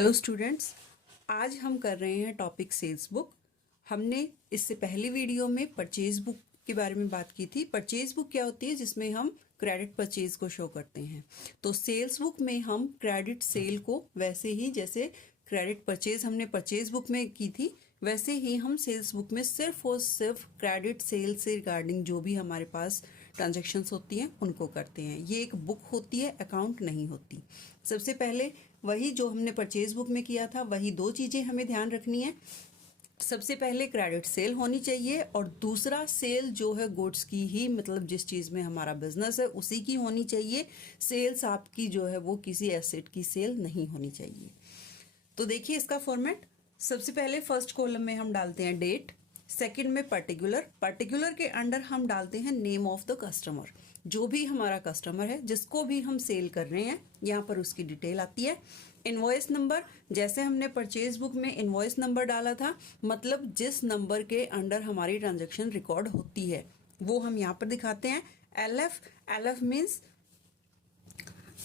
Hello students, आज हम कर रहे हैं टॉपिक सेल्स बुक। हमने इससे पहली वीडियो में परचेज बुक के बारे में बात की थी। परचेज बुक क्या होती है? जिसमें हम क्रेडिट परचेज को शो करते हैं। तो सेल्स बुक में हम क्रेडिट सेल को वैसे ही जैसे क्रेडिट परचेज हमने परचेज बुक में की थी, वैसे ही हम सेल्स बुक में सिर्फ और सिर्फ क्रेडिट सेल से रिगार्डिंग जो भी हमारे पास ट्रांजैक्शंस होती हैं उनको करते हैं। ये एक बुक होती है, अकाउंट नहीं होती। सबसे पहले वही जो हमने परचेज बुक में किया था, वही दो चीज़ें हमें ध्यान रखनी है। सबसे पहले क्रेडिट सेल होनी चाहिए और दूसरा सेल जो है गुड्स की ही, मतलब जिस चीज़ में हमारा बिजनेस है उसी की होनी चाहिए। सेल्स आपकी जो है वो किसी एसेट की सेल नहीं होनी चाहिए। तो देखिए इसका फॉर्मेट। सबसे पहले फर्स्ट कॉलम में हम डालते हैं डेट, सेकंड में पर्टिकुलर, पर्टिकुलर के अंडर हम डालते हैं नेम ऑफ द कस्टमर। जो भी हमारा कस्टमर है, जिसको भी हम सेल कर रहे हैं, यहाँ पर उसकी डिटेल आती है। इनवॉइस नंबर, जैसे हमने परचेज बुक में इनवॉइस नंबर डाला था, मतलब जिस नंबर के अंडर हमारी ट्रांजैक्शन रिकॉर्ड होती है वो हम यहाँ पर दिखाते हैं। एलएफ, एलएफ मीन्स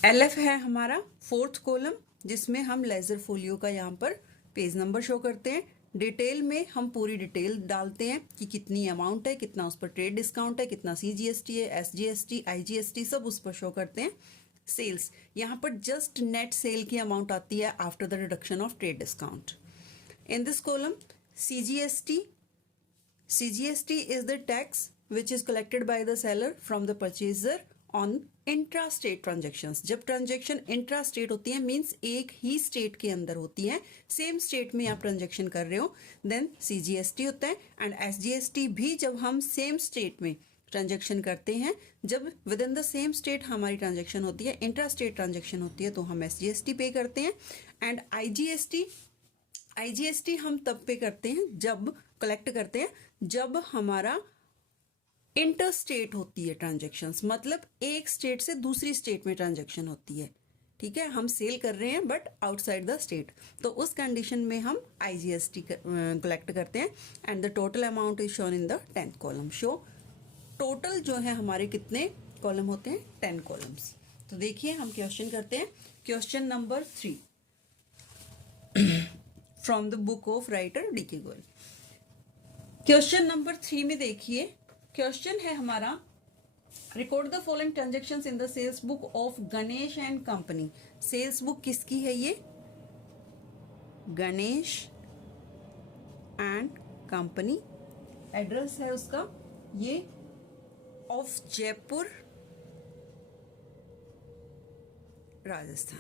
एलएफ है हमारा फोर्थ कॉलम, जिसमें हम लेजर फोलियो का यहाँ पर पेज नंबर शो करते हैं। डिटेल में हम पूरी डिटेल डालते हैं कि कितनी अमाउंट है, कितना उस पर ट्रेड डिस्काउंट है, कितना सीजीएसटी है, एसजीएसटी, आईजीएसटी, सब उस पर शो करते हैं। सेल्स, यहाँ पर जस्ट नेट सेल की अमाउंट आती है after the reduction of trade discount. In this column CGST, CGST is the tax which is collected by the seller from the purchaser on intra-state transactions। जब transaction intra-state होती है means एक ही state के अंदर होती है, सेम स्टेट में आप ट्रांजेक्शन कर रहे हो, देन CGST होता है। एंड SGST भी जब हम सेम स्टेट में ट्रांजेक्शन करते हैं, जब with in the same state हमारी ट्रांजेक्शन होती है, इंट्रा स्टेट ट्रांजेक्शन होती है, तो हम SGST पे करते हैं। एंड IGST हम तब पे करते हैं, जब कलेक्ट करते हैं जब हमारा इंटर स्टेट होती है ट्रांजेक्शन्स, मतलब एक स्टेट से दूसरी स्टेट में ट्रांजेक्शन होती है। ठीक है, हम सेल कर रहे हैं बट आउटसाइड द स्टेट, तो उस कंडीशन में हम IGST कलेक्ट करते हैं। And the total amount is shown in the 10th column. Show total जो है हमारे कितने कॉलम होते हैं? 10 कॉलम्स। तो देखिए हम क्वेश्चन करते हैं। Question number 3 from the book of writer DK Goyal. Question number 3 में देखिए, क्वेश्चन है हमारा, record the following transactions in the sales book of Ganesh and company. Sales book किसकी है? ये गणेश एंड कंपनी। एड्रेस है उसका ये ऑफ जयपुर, राजस्थान।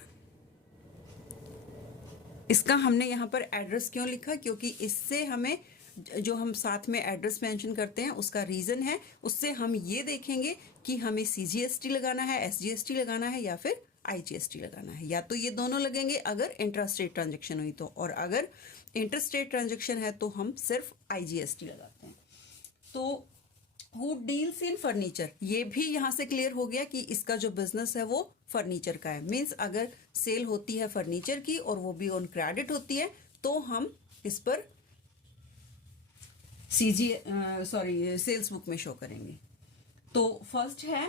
इसका हमने यहाँ पर एड्रेस क्यों लिखा? क्योंकि इससे हमें जो हम साथ में एड्रेस मेंशन करते हैं उसका रीज़न है, उससे हम ये देखेंगे कि हमें CGST लगाना है, SGST लगाना है या फिर IGST लगाना है। या तो ये दोनों लगेंगे अगर इंट्रा स्टेट ट्रांजेक्शन हुई तो, और अगर इंटर स्टेट ट्रांजेक्शन है तो हम सिर्फ IGST लगाते हैं। तो हु डील्स इन फर्नीचर, ये भी यहाँ से क्लियर हो गया कि इसका जो बिजनेस है वो फर्नीचर का है। मीन्स अगर सेल होती है फर्नीचर की और वो भी ऑन क्रेडिट होती है तो हम इस पर सेल्स बुक में शो करेंगे। तो फर्स्ट है,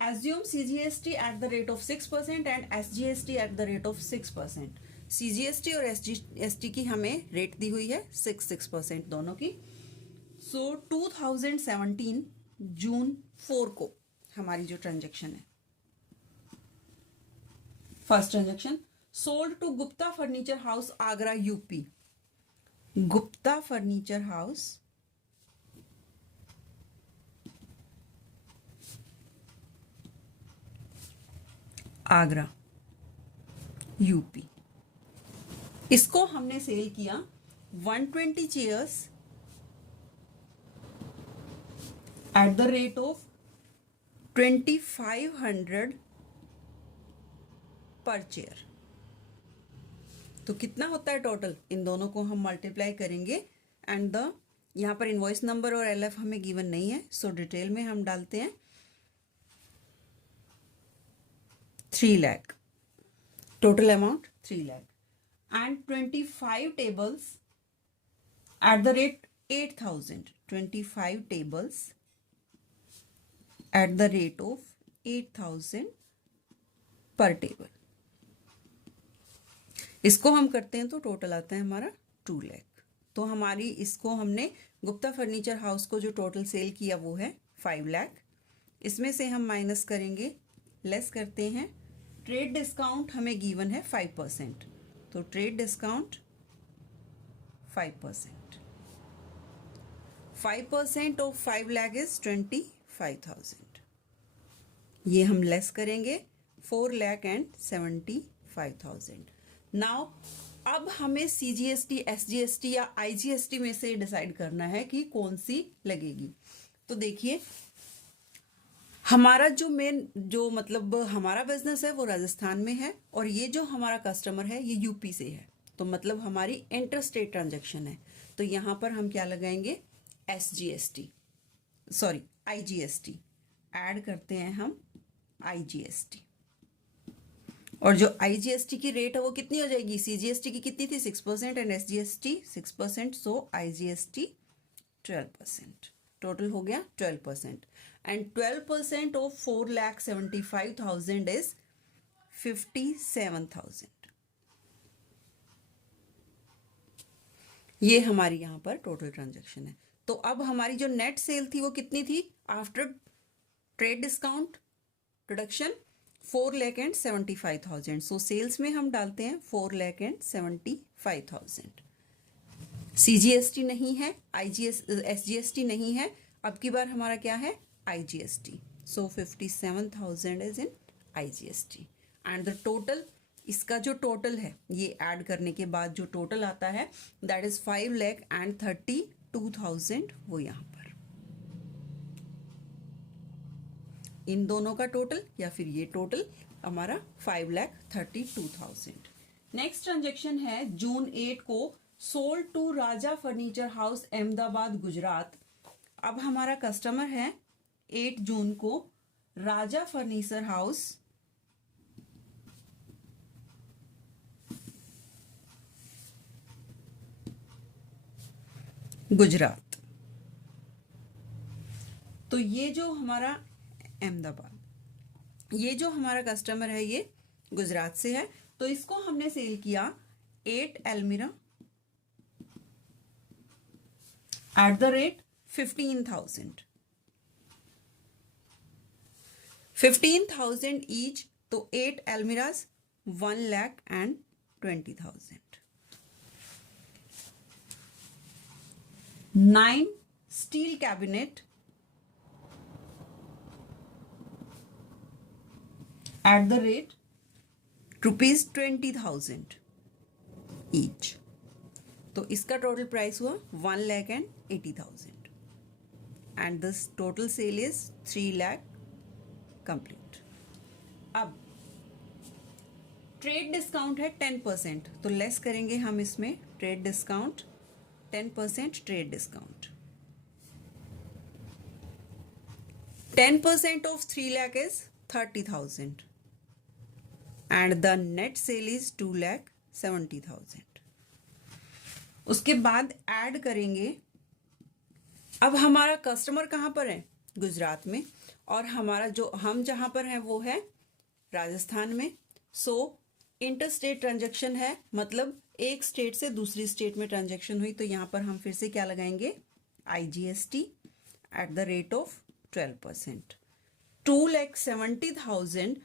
assume CGST eight the rate of 6% and SGST eight the rate of 6%। CGST और SGST की हमें रेट दी हुई है 6% दोनों की। सो 2017 जून 4 को हमारी जो ट्रांजेक्शन है, first transaction, sold to Gupta furniture house Agra UP। Gupta furniture house Agra UP, इसको हमने सेल किया 120 chairs at the rate of 2500 per chair. तो कितना होता है टोटल? इन दोनों को हम मल्टीप्लाई करेंगे एंड द, यहाँ पर इनवॉइस नंबर और LF हमें गिवन नहीं है, सो डिटेल में हम डालते हैं 3 lakh, total amount 3 lakh, and 25 tables eight the rate 8000, 25 tables eight the rate of 8000 पर टेबल। इसको हम करते हैं तो टोटल आता है हमारा 2 लाख। तो हमारी इसको हमने गुप्ता फर्नीचर हाउस को जो टोटल सेल किया वो है 5 लाख। इसमें से हम माइनस करेंगे, लेस करते हैं। ट्रेड डिस्काउंट हमें गिवन है 5%, तो trade discount 5%। 5% of 5 lakh is 25,000। ये हम लेस करेंगे 4,75,000। नाउ अब हमें CGST, SGST या IGST में से डिसाइड करना है कि कौन सी लगेगी। तो देखिए, हमारा जो मेन जो मतलब हमारा बिजनेस है वो राजस्थान में है, और ये जो हमारा कस्टमर है ये यूपी से है, तो मतलब हमारी इंटर स्टेट ट्रांजैक्शन है। तो यहाँ पर हम क्या लगाएंगे, IGST ऐड करते हैं हम IGST। और जो IGST की रेट है वो कितनी हो जाएगी, CGST की कितनी थी 6% and SGST 6%, so IGST 12%। Total हो गया 12%, एंड 12% ऑफ 4,75,000 इज 57,000। ये हमारी यहाँ पर टोटल ट्रांजैक्शन है। तो अब हमारी जो नेट सेल थी वो कितनी थी after trade discount deduction, 4,75,000। So sales में हम डालते हैं 4,75,000। CGST नहीं है, SGST नहीं है, अब की बार हमारा क्या है IGST। So 57,000 is in IGST, and the total, इसका जो टोटल है ये ऐड करने के बाद जो टोटल आता है दैट इज 5,32,000। वो यहाँ पर इन दोनों का टोटल या फिर ये टोटल हमारा 5,32,000। नेक्स्ट ट्रांजेक्शन है जून 8 को, sold to Raja furniture house Ahmedabad Gujarat. अब हमारा कस्टमर है 8 जून को राजा फर्नीचर हाउस गुजरात। तो ये जो हमारा अहमदाबाद, ये जो हमारा कस्टमर है ये गुजरात से है, तो इसको हमने सेल किया 8 एल्मीरा एट द रेट 15,000 ईच, तो 8 एल्मीराज 1,20,000। 9 steel cabinet at the rate ₹20,000 each। तो इसका टोटल प्राइस हुआ 1,80,000 and this total sale is 3 lakh complete. अब ट्रेड डिस्काउंट है 10%, तो लेस करेंगे हम इसमें trade discount 10%। Trade discount 10% of 3 lakh is 30,000 and the net sale is 2,70,000। उसके बाद ऐड करेंगे, अब हमारा कस्टमर कहाँ पर है गुजरात में, और हमारा जो हम जहाँ पर है वो है राजस्थान में। सो इंटर स्टेट ट्रांजेक्शन है, मतलब एक स्टेट से दूसरी स्टेट में ट्रांजेक्शन हुई, तो यहाँ पर हम फिर से क्या लगाएंगे IGST eight the rate of 12%। 2,70,000,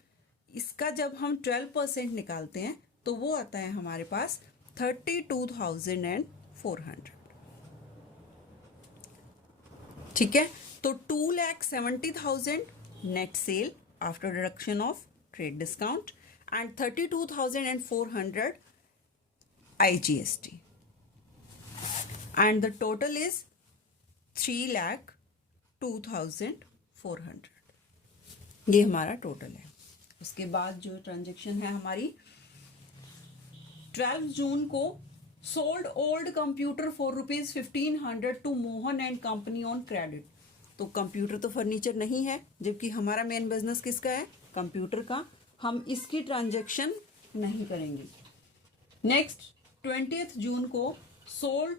इसका जब हम 12% निकालते हैं तो वो आता है हमारे पास 32,400। ठीक है, तो 2,70,000 net cell after deduction of trade discount and 32,400 IGST, and the total is 3,02,400। ये हमारा टोटल है। उसके बाद जो ट्रांजैक्शन है हमारी 12 जून को, sold old computer for ₹1,500 to Mohan and company on credit. तो कंप्यूटर तो फर्नीचर नहीं है, जबकि हमारा मेन बिजनेस किसका है कंप्यूटर का, हम इसकी ट्रांजैक्शन नहीं करेंगे। नेक्स्ट 20 जून को, sold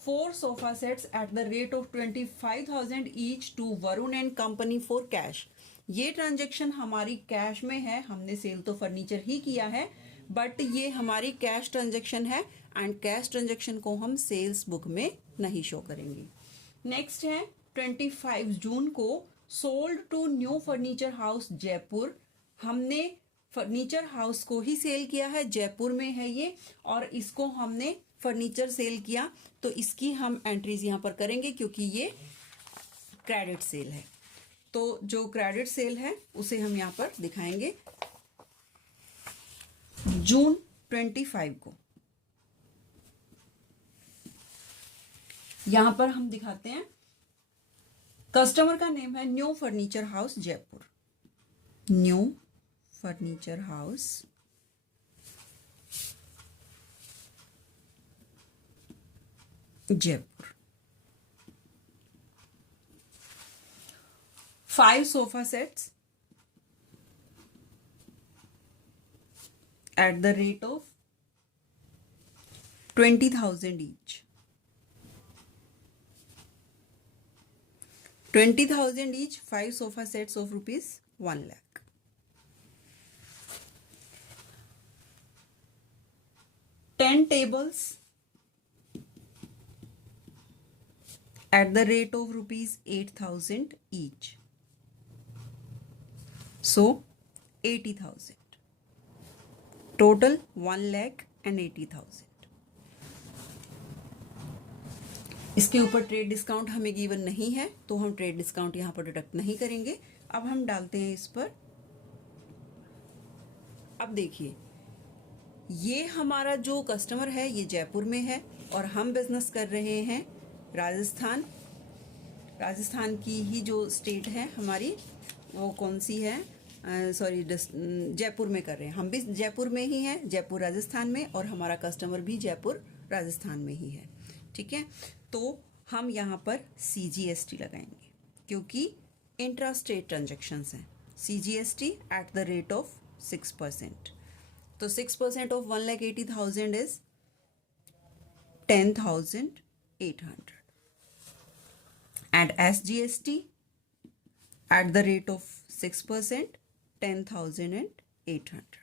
4 sofa sets at the rate of 25,000 each to Varun and company for cash. ये ट्रांजैक्शन हमारी कैश में है, हमने सेल तो फर्नीचर ही किया है बट ये हमारी कैश ट्रांजैक्शन है एंड कैश ट्रांजैक्शन को हम सेल्स बुक में नहीं शो करेंगे। नेक्स्ट है 25 जून को sold to new furniture house Jaipur. हमने फर्नीचर हाउस को ही सेल किया है, जयपुर में है ये, और इसको हमने फर्नीचर सेल किया, तो इसकी हम एंट्रीज यहाँ पर करेंगे क्योंकि ये क्रेडिट सेल है। तो जो क्रेडिट सेल है उसे हम यहाँ पर दिखाएंगे जून 25 को। यहां पर हम दिखाते हैं कस्टमर का नेम है new furniture house Jaipur, new furniture house Jaipur. 5 sofa sets at the rate of 20,000 each. 20,000 each, 5 sofa sets of rupees 1 lakh. Ten tables at the rate of rupees 8,000 each. So 80,000. Total 1,80,000. इसके ऊपर trade discount हमें given नहीं है तो हम trade discount यहाँ पर deduct नहीं करेंगे। अब हम डालते हैं इस पर। अब देखिए ये हमारा जो कस्टमर है ये जयपुर में है और हम बिजनेस कर रहे हैं राजस्थान। राजस्थान की ही जो स्टेट है हमारी वो कौन सी है, सॉरी जयपुर में कर रहे हैं। हम भी जयपुर में ही हैं, जयपुर राजस्थान में, और हमारा कस्टमर भी जयपुर राजस्थान में ही है। ठीक है, तो हम यहाँ पर CGST लगाएंगे क्योंकि इंट्रा स्टेट ट्रांजेक्शन्स हैं। CGST eight the rate of 6%। तो 6% of 1,80,000 is 10,800 and SGST at the rate of 6%, 10,800.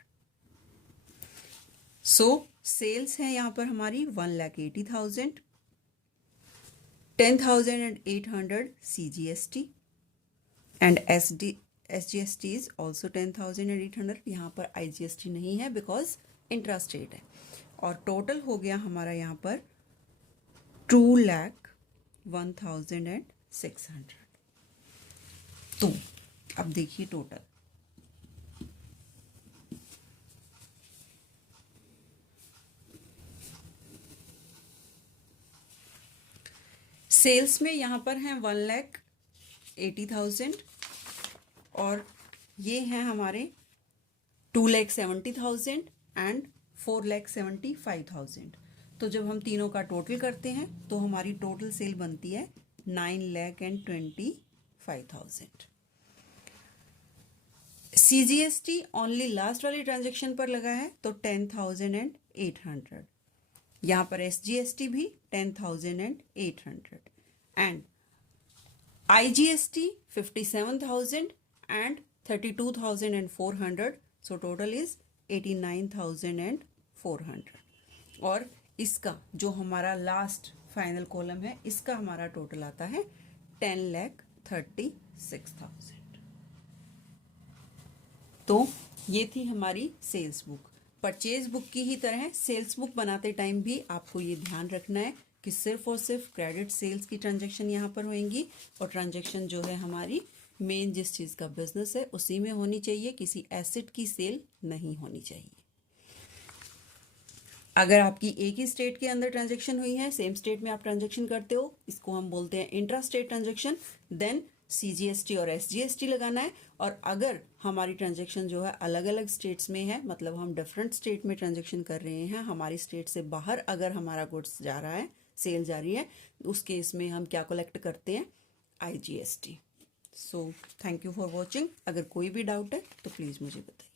So sales है यहाँ पर हमारी 1,80,000, 10,800 CGST and SGST is also 10,800. यहाँ पर IGST नहीं है बिकॉज इंट्रास्टेट है। और टोटल हो गया हमारा यहाँ पर 2,01,600। तो अब देखिए टोटल सेल्स में यहाँ पर हैं 1,80,000 और ये हैं हमारे 2,70,000 एंड 4,75,000। तो जब हम तीनों का टोटल करते हैं तो हमारी टोटल सेल बनती है 9,25,000। CGST ओनली लास्ट वाली ट्रांजेक्शन पर लगा है तो 10,800। यहाँ पर SGST भी 10,800 and IGST 57,000 and 32,400। So total is 89,400। और इसका जो हमारा लास्ट फाइनल कॉलम है इसका हमारा टोटल आता है 10,36,000। तो ये थी हमारी सेल्स बुक। परचेज बुक की ही तरह सेल्स बुक बनाते टाइम भी आपको ये ध्यान रखना है कि सिर्फ और सिर्फ क्रेडिट सेल्स की ट्रांजैक्शन यहाँ पर होंगी और ट्रांजैक्शन जो है हमारी मेन जिस चीज़ का बिजनेस है उसी में होनी चाहिए, किसी एसेट की सेल नहीं होनी चाहिए। अगर आपकी एक ही स्टेट के अंदर ट्रांजैक्शन हुई है, सेम स्टेट में आप ट्रांजैक्शन करते हो, इसको हम बोलते हैं intra state transaction, then CGST और SGST लगाना है। और अगर हमारी ट्रांजैक्शन जो है अलग अलग स्टेट्स में है, मतलब हम डिफरेंट स्टेट में ट्रांजैक्शन कर रहे हैं, हमारी स्टेट से बाहर अगर हमारा गुड्स जा रहा है, सेल जा रही है, उस केस में हम क्या कलेक्ट करते हैं, IGST। So thank you for watching. अगर कोई भी डाउट है तो प्लीज़ मुझे बताइए।